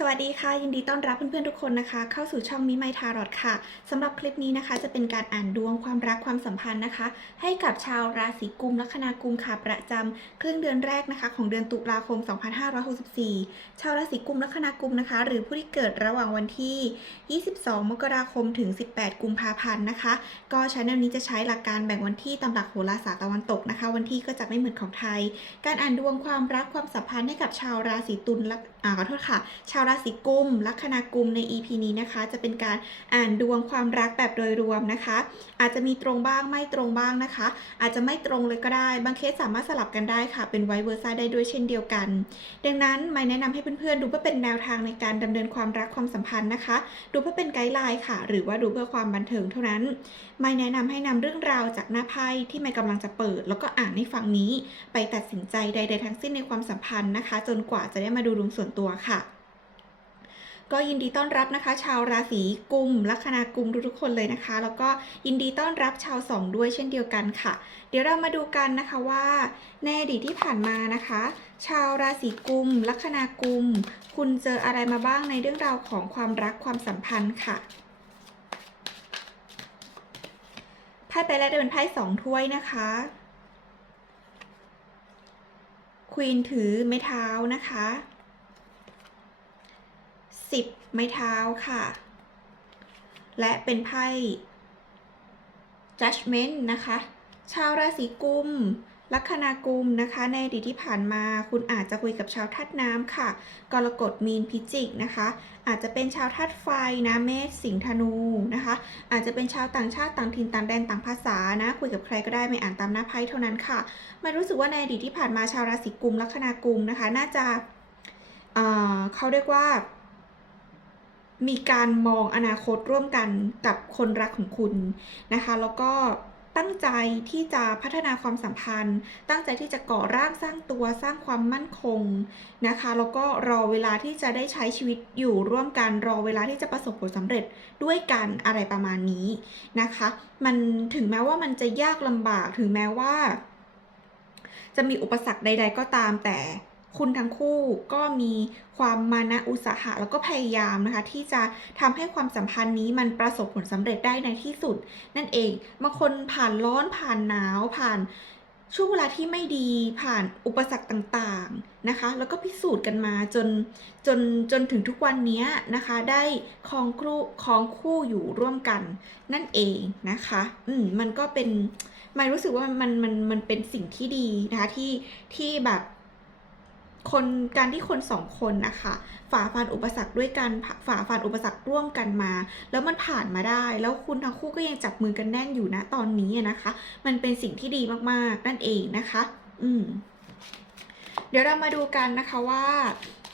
สวัสดีค่ะ ยินดีต้อนรับเพื่อนๆทุกคนนะคะ เข้าสู่ช่องมิไมทารอดค่ะสำหรับคลิปนี้นะคะ จะเป็นการอ่านดวงความรักความสัมพันธ์นะคะ ให้กับชาวราศีกุมลัคนากุมค่ะประจำครึ่งเดือนแรกนะคะ ของเดือนตุลาคม 2564 ชาวราศีกุมลัคนากุมนะคะ หรือผู้ที่เกิดระหว่างวันที่ 22 มกราคมถึง 18 กุมภาพันธ์นะคะ ก็ช anel นี้จะใช้หลักการแบ่งวันที่ตามหลักโหราศาสตร์ตะวันตกนะคะ วันที่ก็จะไม่เหมือนของไทย การอ่านดวงความรักความสัมพันธ์ให้กับชาวราศีตุลอ่าขอโทษค่ะ ชาวราศีกุม ลัคนากุมใน EP นี้นะคะ จะเป็นการอ่านดวงความรักแบบโดยรวมนะคะ อาจจะมีตรงบ้างไม่ตรงบ้างนะคะ อาจจะไม่ตรงเลยก็ได้ บางเคสสามารถสลับกันได้ค่ะ เป็นไวเวอร์ซ่าได้ด้วยเช่นเดียวกัน ดังนั้นไม่แนะนำให้เพื่อนๆ ดูเพื่อเป็นแนวทางในการดำเนินความรักความสัมพันธ์นะคะ ดูเพื่อเป็นไกด์ไลน์ค่ะ หรือว่าดูเพื่อความบันเทิงเท่านั้น ไม่แนะนำให้นำเรื่องราวจากหน้าไพ่ที่ไม่กำลังจะเปิด แล้วก็อ่านให้ฟังนี้ ไปตัดสินใจใด ๆ ทั้งสิ้นในความสัมพันธ์นะคะ จนกว่าจะได้มาดูดวงส่วนตัวค่ะ ก็ยินดีต้อนรับนะคะ ชาวราศีกุมลัคนากุมทุกๆคนเลยนะคะ แล้วก็ยินดีต้อนรับชาวสองด้วยเช่นเดียวกันค่ะ เดี๋ยวเรามาดูกันนะคะว่าในอดีตที่ผ่านมานะคะ ชาวราศีกุมลัคนากุม คุณเจออะไรมาบ้างในเรื่องราวของความรักความสัมพันธ์ค่ะไพ่ไปแล้วจะเป็นไพ่สองถ้วยนะคะควีนถือไม้เท้านะคะ สิบไม้เท้าค่ะ และเป็นไพ่ judgment นะคะ ชาวราศีกุมลัคนากุมนะคะ ในอดีตที่ผ่านมาคุณอาจจะคุยกับชาวธาตุน้ำค่ะ กรกฎมีนพิจิกนะคะ อาจจะเป็นชาวธาตุไฟนะเมษสิงห์ธนูนะคะ อาจจะเป็นชาวต่างชาติต่างถิ่นต่างแดนต่างภาษานะคุยกับใครก็ได้ไม่อ่านตามหน้าไพ่เท่านั้นค่ะมันรู้สึกว่าในอดีตที่ผ่านมาชาวราศีกุมลัคนากุมนะคะ น่าจะเเขาเรียกว่า มีการมองอนาคตร่วมกันกับคนรักของคุณนะคะ แล้วก็ตั้งใจที่จะพัฒนาความสัมพันธ์ ตั้งใจที่จะก่อร่างสร้างตัวสร้างความมั่นคงนะคะ แล้วก็รอเวลาที่จะได้ใช้ชีวิตอยู่ร่วมกันรอเวลาที่จะประสบผลสำเร็จด้วยกันอะไรประมาณนี้นะคะ มันถึงแม้ว่ามันจะยากลำบากถึงแม้ว่า จะมีอุปสรรคใด ๆ ก็ตามแต่ คุณทั้งคู่ก็มีความมานะอุตสาหะแล้วก็พยายามนะคะ ที่จะทำให้ความสัมพันธ์นี้มันประสบผลสำเร็จได้ในที่สุด นั่นเองบางคนผ่านร้อนผ่านหนาวผ่านช่วงเวลาที่ไม่ดีผ่านอุปสรรคต่างๆนะคะ แล้วก็พิสูจน์กันมาจนจนจนถึงทุกวันนี้นะคะ ได้คองคู่คองคู่อยู่ร่วมกัน นั่นเองนะคะ อืมมันก็เป็นไม่รู้สึกว่ามันมันมันเป็นสิ่งที่ดีนะคะที่ที่แบบ คนการที่คนสองคนนะคะฝ่าฟันอุปสรรคด้วยกันฝ่าฟันอุปสรรคร่วมกันมา แล้วมันผ่านมาได้ แล้วคุณทั้งคู่ก็ยังจับมือกันแน่นอยู่นะตอนนี้นะคะ มันเป็นสิ่งที่ดีมากๆนั่นเองนะคะ อืมเดี๋ยวเรามาดูกันนะคะว่า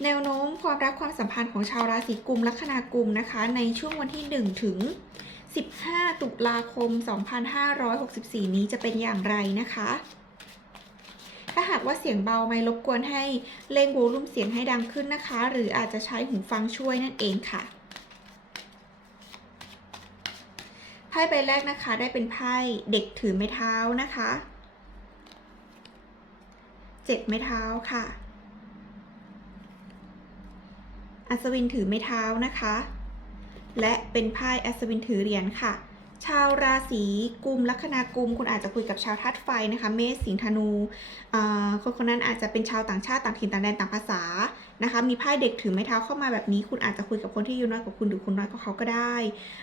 แนวโน้มความรักความสัมพันธ์ของชาวราศีกุมลัคนากุมนะคะ ในช่วงวันที่ 1 ถึง 15 ตุลาคม 2564 นี้จะเป็นอย่างไรนะคะ ถ้าหากว่าเสียงเบาไม่รบกวนให้เร่งโวลูมเสียงให้ดังขึ้นนะคะ หรืออาจจะใช้หูฟังช่วยนั่นเองค่ะไพ่ใบแรกนะคะได้เป็นไพ่เด็กถือไม้เท้านะคะเจ็ดไม้เท้าค่ะ อัศวินถือไม้เท้านะคะ และเป็นไพ่อัศวินถือเหรียญค่ะ ชาวราศีกุมลัคนากุม คุณอาจจะคุยกับชาวธาตุไฟนะคะ เมษสิงธนูคนคนนั้นอาจจะเป็นชาวต่างชาติต่างถิ่นต่างแดนต่างภาษานะคะ มีไพ่เด็กถือไม้เท้าเข้ามาแบบนี้ คุณอาจจะคุยกับคนที่อายุน้อยกว่าคุณหรือคุณน้อยกว่าเขาก็ได้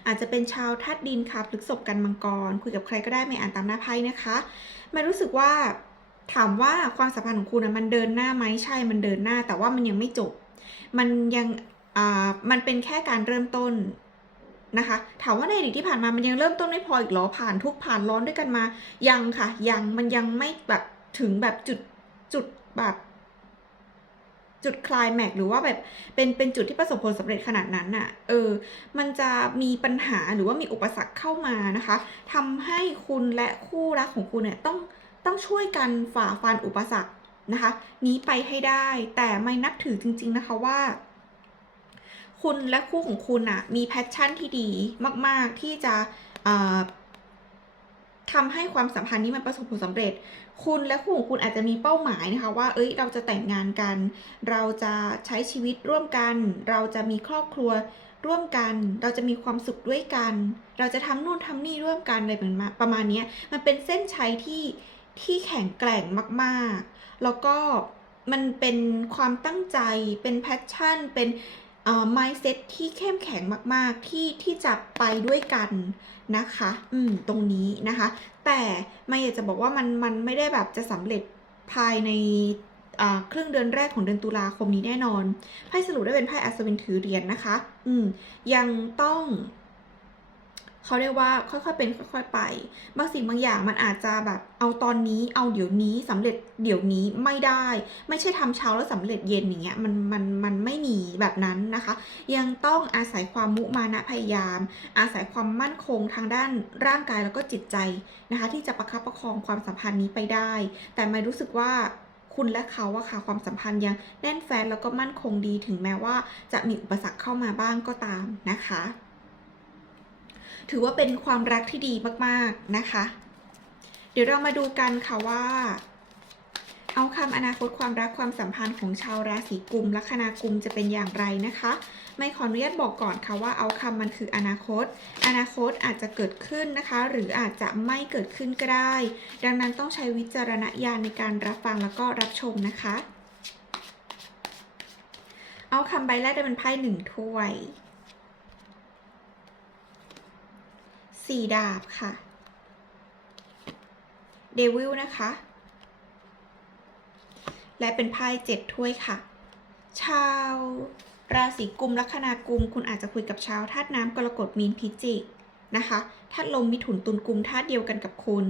อาจจะเป็นชาวธาตุดินค่ะพฤกษบกันมังกร คุยกับใครก็ได้ไม่อ่านตามหน้าไพ่นะคะมันรู้สึกว่าถามว่าความสัมพันธ์ของคุณนะมันเดินหน้าไหมใช่มันเดินหน้า แต่ว่ามันยังไม่จบ มันยังมันเป็นแค่การเริ่มต้น นะคะ ถามว่าในอดีตที่ผ่านมามันยังเริ่มต้นไม่พออีกหรอผ่านทุกผ่านร้อนด้วยกันมา ยังค่ะ ยังมันยังไม่แบบถึงแบบจุดจุดแบบจุดคลายแม็กหรือว่าแบบเป็นเป็นจุดที่ประสบผลสำเร็จขนาดนั้นน่ะ เออ มันจะมีปัญหาหรือว่ามีอุปสรรคเข้ามานะคะทำให้คุณและคู่รักของคุณเนี่ยต้องต้องช่วยกันฝ่าฟันอุปสรรคนะคะ นี้ไปให้ได้ แต่ไม่นับถือจริง ๆนะคะว่า คุณและคู่ของคุณอะมีแพชชั่นที่ดีมาก ๆ ที่จะทำให้ความสัมพันธ์นี้มันประสบผลสำเร็จ คุณและคู่ของคุณอาจจะมีเป้าหมายนะคะว่า เอ้ย เราจะแต่งงานกัน เราจะใช้ชีวิตร่วมกัน เราจะมีครอบครัวร่วมกัน เราจะมีความสุขด้วยกัน เราจะทำนู่นทำนี่ร่วมกันอะไรประมาณประมาณนี้มันเป็นเส้นชัยที่ที่แข็งแกร่งมาก ๆ แล้วก็มันเป็นความตั้งใจ เป็นแพชชั่น เป็น เอ่อ mindset ที่เข้มแข็งมาก ๆ ที่ที่จะไปด้วยกันนะคะ อืม ตรงนี้นะคะ แต่ไม่อยากจะบอกว่ามันมันไม่ได้แบบจะสำเร็จภายในเครึ่งเดือนแรกของเดือนตุลาคมนี้แน่นอน ไพ่สรุปได้เป็นไพ่อัศวินถือเหรียญนะคะ อืม ยังต้อง เขาเรียกว่าค่อยๆเป็นค่อย ๆไป บางสิ่งบางอย่างมันอาจจะแบบเอาตอนนี้เอาเดี๋ยวนี้สำเร็จเดี๋ยวนี้ไม่ได้ ไม่ใช่ทำเช้าแล้วสำเร็จเย็นอย่างเงี้ยมันมันมันไม่มีแบบนั้นนะคะ ยังต้องอาศัยความมุมานะพยายาม อาศัยความมั่นคงทางด้านร่างกายแล้วก็จิตใจนะคะ ที่จะประคับประคองความสัมพันธ์นี้ไปได้ แต่ไม่รู้สึกว่าคุณและเขาอะค่ะความสัมพันธ์ยังแน่นแฟนแล้วก็มั่นคงดีถึงแม้ว่าจะมีอุปสรรคเข้ามาบ้างก็ตามนะคะ ถือว่าเป็นความรักที่ดีมากๆนะคะ เดี๋ยวเรามาดูกันค่ะว่า เอาคำอนาคตความรักความสัมพันธ์ของชาวราศีกุมลัคนากุมจะเป็นอย่างไรนะคะ ไม่ขออนุญาตบอกก่อนค่ะว่าเอาคำมันคืออนาคต อนาคตอาจจะเกิดขึ้นนะคะ หรืออาจจะไม่เกิดขึ้นก็ได้ ดังนั้นต้องใช้วิจารณญาณในการรับฟังแล้วก็รับชมนะคะเอาคำใบแรกได้เป็นไพ่หนึ่งถ้วย สี่ดาบค่ะเดวิลนะคะ และเป็นไพ่เจ็ดถ้วยค่ะ ชาวราศีกุมลัคนากุม คุณอาจจะคุยกับชาวธาตุน้ำกรกฎมีนพิจิกนะคะธาตุลมมิถุนตุลกุมธาตุเดียวกันกับคุณ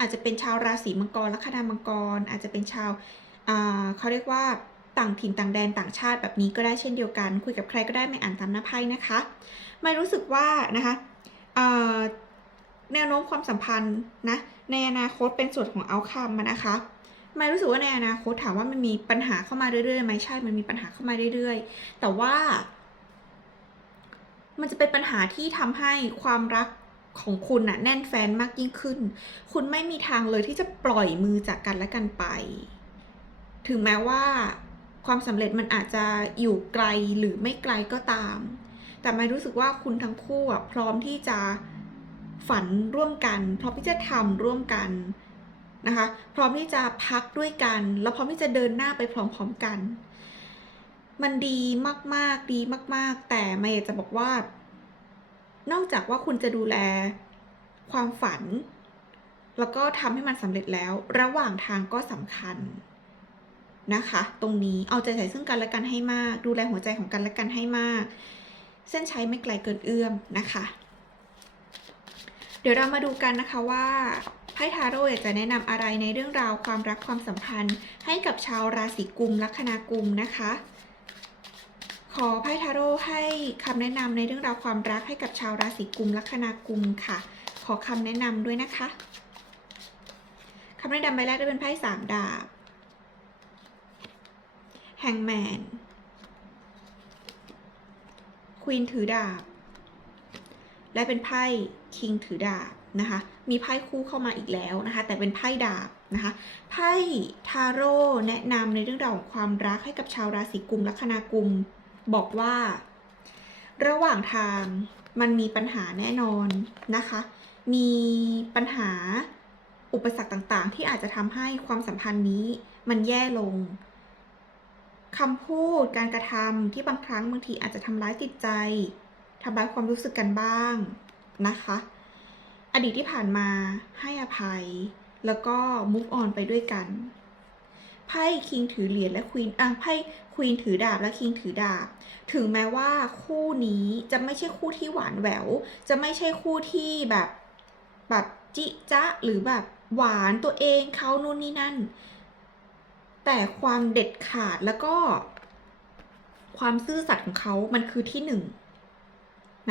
อาจจะเป็นชาวราศีมังกรลัคนามังกร อาจจะเป็นชาวอ่าเขาเรียกว่าต่างถิ่นต่างแดนต่างชาติแบบนี้ก็ได้เช่นเดียวกัน คุยกับใครก็ได้ไม่อ่านตามหน้าไพ่นะคะ ไม่รู้สึกว่านะคะ แนวโน้มความสัมพันธ์นะในอนาคตเป็นส่วนของเอาคำมันนะคะไม่รู้สึกว่าในอนาคตถามว่ามันมีปัญหาเข้ามาเรื่อยๆไหมใช่มันมีปัญหาเข้ามาเรื่อยๆ แต่ว่า มันจะเป็นปัญหาที่ทำให้ความรักของคุณน่ะแน่นแฟนมากยิ่งขึ้น คุณไม่มีทางเลยที่จะปล่อยมือจากกันและกันไป ถึงแม้ว่าความสำเร็จมันอาจจะอยู่ไกลหรือไม่ไกลก็ตาม แต่ไม่รู้สึกว่าคุณทั้งคู่อะพร้อมที่จะฝันร่วมกัน พร้อมที่จะทำร่วมกันนะคะ พร้อมที่จะพักด้วยกัน แล้วพร้อมที่จะเดินหน้าไปพร้อมๆกัน มันดีมากๆ ดีมาก ๆ แต่ไม่อยากจะบอกว่า นอกจากว่าคุณจะดูแลความฝัน แล้วก็ทำให้มันสำเร็จแล้ว ระหว่างทางก็สำคัญนะคะ ตรงนี้เอาใจใส่ซึ่งกันและกันให้มาก ดูแลหัวใจของกันและกันให้มาก เส้นชัยไม่ไกลเกินเอื้อมนะคะ เดี๋ยวเรามาดูกันนะคะว่าไพ่ทาโร่จะแนะนำอะไรในเรื่องราวความรักความสัมพันธ์ ให้กับชาวราศีกุมลัคนากุมนะคะ ขอไพ่ทาโร่ให้คำแนะนำในเรื่องราวความรักให้กับชาวราศีกุมลัคนากุมค่ะ ขอคำแนะนำด้วยนะคะคำแนะนำใบแรกได้เป็นไพ่สามดาบแฮงแมน ควีนถือดาบ และเป็นไพ่คิงถือดาบนะคะ มีไพ่คู่เข้ามาอีกแล้วนะคะ แต่เป็นไพ่ดาบนะคะ ไพ่ทาโร่แนะนำในเรื่องราวของความรักให้กับชาวราศีกุมลัคนากุม บอกว่า ระหว่างทางมันมีปัญหาแน่นอนนะคะ มีปัญหาอุปสรรคต่างๆ ที่อาจจะทำให้ความสัมพันธ์นี้มันแย่ลง คำพูดการกระทำที่บางครั้งบางทีอาจจะทำร้ายจิตใจทำร้ายความรู้สึกกันบ้างนะคะ อดีตที่ผ่านมาให้อภัย แล้วก็ move on ไปด้วยกันไพ่คิงถือเหรียญและควีนอะไพ่ควีนถือดาบและคิงถือดาบ ถึงแม้ว่าคู่นี้จะไม่ใช่คู่ที่หวานแหวว จะไม่ใช่คู่ที่แบบแบบจิจ๊ะหรือแบบหวานตัวเองเขานู่นนี่นั่น แต่ความเด็ดขาดแล้วก็ ความซื่อสัตย์ของเขามันคือที่หนึ่ง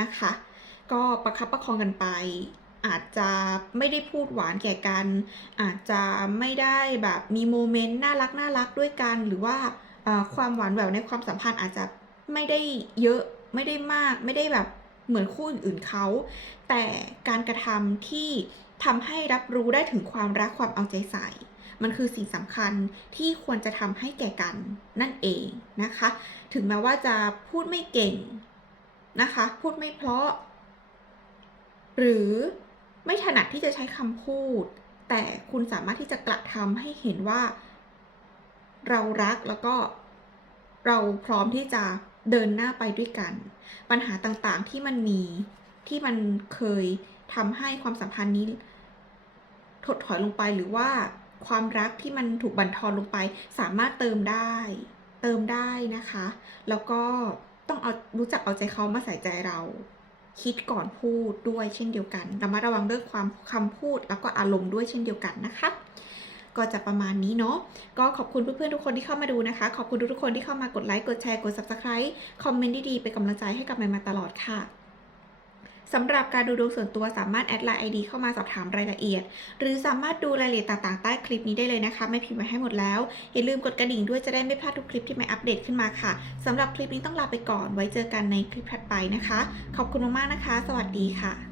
นะคะ ก็ประคับประคองกันไป อาจจะไม่ได้พูดหวานแก่กัน อาจจะไม่ได้แบบมีโมเมนต์น่ารักน่ารักด้วยกัน หรือว่าความหวานแหววในความสัมพันธ์อาจจะไม่ได้เยอะไม่ได้มากไม่ได้แบบเหมือนคู่อื่นๆเขา แต่การกระทำที่ทำให้รับรู้ได้ถึงความรักความเอาใจใส่ มันคือสิ่งสำคัญที่ควรจะทำให้แก่กันนั่นเองนะคะ ถึงแม้ว่าจะพูดไม่เก่งนะคะ พูดไม่เพราะ หรือไม่ถนัดที่จะใช้คำพูด แต่คุณสามารถที่จะกระทำให้เห็นว่า เรารักแล้วก็เราพร้อมที่จะเดินหน้าไปด้วยกัน ปัญหาต่างๆที่มันมีที่มันเคยทำให้ความสัมพันธ์นี้ ถดถอยลงไปหรือว่า ความรักที่มันถูกบั่นทอนลงไป สามารถเติมได้ เติมได้นะคะ แล้วก็ต้องเอารู้จักเอาใจเขามาใส่ใจเรา คิดก่อนพูดด้วยเช่นเดียวกันระมัดระวังเรื่องความคำพูดแล้วก็อารมณ์ด้วยเช่นเดียวกันนะคะก็จะประมาณนี้เนาะ ก็ขอบคุณเพื่อนๆทุกคนที่เข้ามาดูนะคะ ขอบคุณทุกๆคนที่เข้ามากดไลค์ กดแชร์ กด subscribe คอมเมนต์ดีๆ เป็นกำลังใจให้กับใหม่มาตลอดค่ะ สำหรับการดูดวงส่วนตัวสามารถแอดไลน์ ID เข้ามาสอบถามรายละเอียด หรือสามารถดูรายละเอียดต่างๆ ใต้คลิปนี้ได้เลยนะคะ ไม่พิมพ์ไว้ให้หมดแล้ว อย่าลืมกดกระดิ่งด้วยจะได้ไม่พลาดทุกคลิปที่ไม่อัปเดตขึ้นมาค่ะสำหรับคลิปนี้ต้องลาไปก่อนไว้เจอกันในคลิปถัดไปนะคะ ขอบคุณมากๆนะคะ สวัสดีค่ะ